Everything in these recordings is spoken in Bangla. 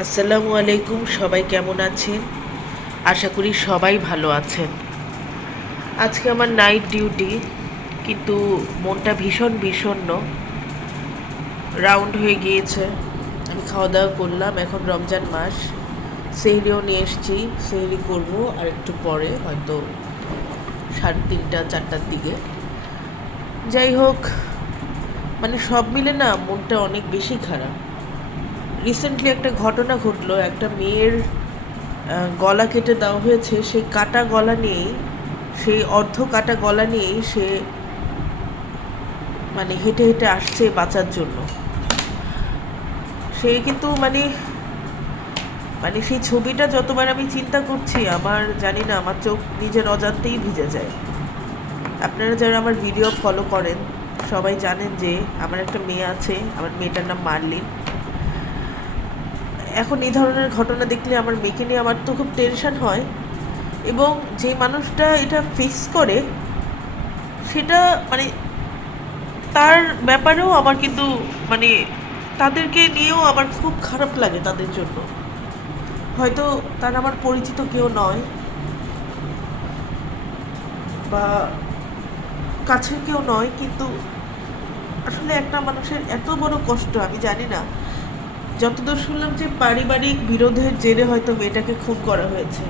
আসসালামু আলাইকুম। সবাই কেমন আছেন? আশা করি সবাই ভালো আছেন। আজকে আমার নাইট ডিউটি, কিন্তু মনটা ভীষণ বিষণ্ণ। রাউন্ড হয়ে গিয়েছে। আমি খাওয়া দাওয়া করলাম, এখন রমজান মাস। সেহরিও নিয়ে এসেছি, সেহরি করবো আর একটু পরে, হয়তো 3:30 4টার দিকে। যাই হোক, মানে সব মিলে না মনটা অনেক বেশি খারাপ। রিসেন্টলি একটা ঘটনা ঘটলো, একটা মেয়ের গলা কেটে দেওয়া হয়েছে। সেই কাটা গলা নিয়েই, সেই অর্ধ কাটা গলা নিয়েই সে মানে হেঁটে হেঁটে আসছে বাঁচার জন্য। সে কিন্তু মানে মানে সেই ছবিটা যতবার আমি চিন্তা করছি, আমার জানি না, আমার চোখ নিজের অজান্তেই ভিজে যায়। আপনারা যারা আমার ভিডিও ফলো করেন সবাই জানেন যে আমার একটা মেয়ে আছে, আমার মেয়েটার নাম মার্লিন। এখন এই ধরনের ঘটনা দেখলে আমার মেয়েকে নিয়ে আমার তো খুব টেনশন হয়। এবং যে মানুষটা এটা ফিক্স করে, সেটা মানে তার ব্যাপারেও আমার কিন্তু মানে তাদেরকে নিয়েও আমার খুব খারাপ লাগে তাদের জন্য। হয়তো তারা আমার পরিচিত কেউ নয়, বা কাছের কেউ নয়, কিন্তু আসলে একটা মানুষের এত বড় কষ্ট আমি জানি না। যতদূর শুনলাম যে পারিবারিক বিরোধের জেরে হয়তো মেয়েটাকে খুন করা হয়েছে।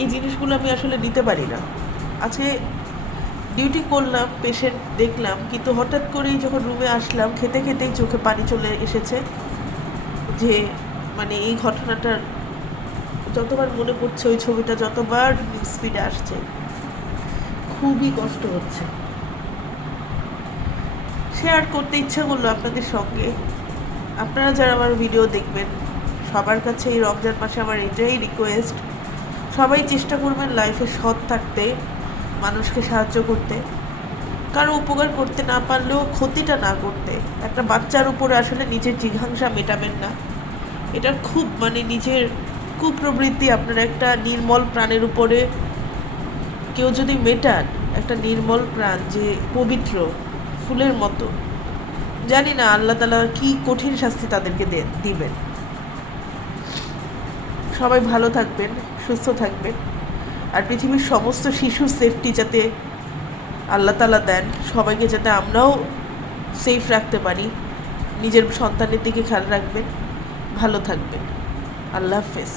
এই জিনিসগুলো আমি আসলে নিতে পারি না। আজকে ডিউটি করলাম, পেশেন্ট দেখলাম, কিন্তু হঠাৎ করেই যখন রুমে আসলাম, খেতে খেতেই চোখে পানি চলে এসেছে। যে মানে এই ঘটনাটার যতবার মনে পড়ছে, ওই ছবিটা যতবার স্পিডে আসছে, খুবই কষ্ট হচ্ছে। শেয়ার করতে ইচ্ছা করলো আপনাদের সঙ্গে। আপনারা যারা আমার ভিডিও দেখবেন, সবার কাছে এই রমজান মাসে আমার এটাই রিকোয়েস্ট, সবাই চেষ্টা করবেন লাইফে সৎ থাকতে, মানুষকে সাহায্য করতে, কারো উপকার করতে না পারলেও ক্ষতিটা না করতে। একটা বাচ্চার উপরে আসলে নিজের জিঘাংসা মেটাবেন না। এটা খুব মানে নিজের কুপ্রবৃত্তি। আপনার একটা নির্মল প্রাণের উপরে কেউ যদি মেটান, একটা নির্মল প্রাণ যে পবিত্র ফুলের মতো, জানি না আল্লাহ তাআলা কি কঠিন শাস্তি তাদেরকে দিবেন। সবাই ভালো থাকবেন, সুস্থ থাকবেন, আর পৃথিবীর সমস্ত শিশুর সেফটি যাতে আল্লাহ তাআলা দেন, সবাইকে যাতে আমরাও সেফ রাখতে পারি। নিজের সন্তানের দিকে খেয়াল রাখবেন, ভালো থাকবেন। আল্লাহ হাফেজ।